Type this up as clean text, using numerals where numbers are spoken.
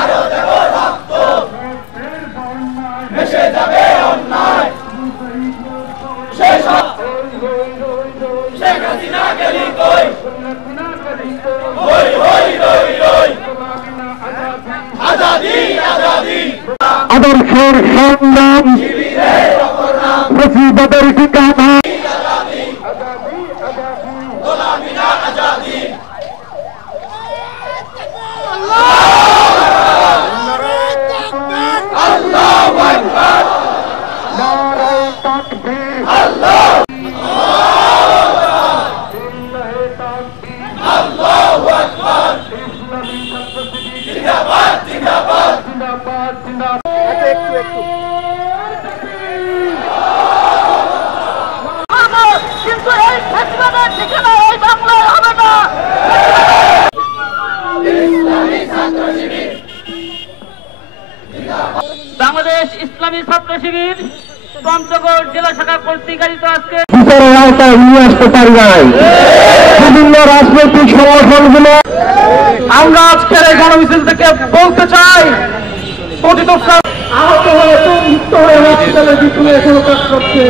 আরো দেব রক্ত ভেসে যাবে অন্যায় শেষ শেখ হাসিনা গেলি কই হই হই রই রই আজাদি আজাদি আদর্শের সংগ্রাম মুসিবতের ঠিকানা গোলামি না আজাদি আল্লাহু আকবার নারায়ে তাকবীর আল্লাহু আকবার জিন্দাবাদ জিন্দাবাদ জিন্দাবাদ জিন্দাবাদ একটু কিন্তু এই ফেসিবাদের ঠিকানা এই বাংলায় হবে না। বাংলাদেশ ইসলামী ছাত্র শিবির পঞ্চগড় জেলা শাখা কর্তৃক আয়োজিত আজকে বিচারের আওতায় নিয়ে আসতে পারি নাই বিভিন্ন রাজনৈতিক সংগঠনগুলো। আমরা আজকের এই গণমিছিল থেকে বলতে চাই পতিত আহত হয়ে মুক্ত হয়ে হসপিটালে বিপুলে এখনো কাজ করছে।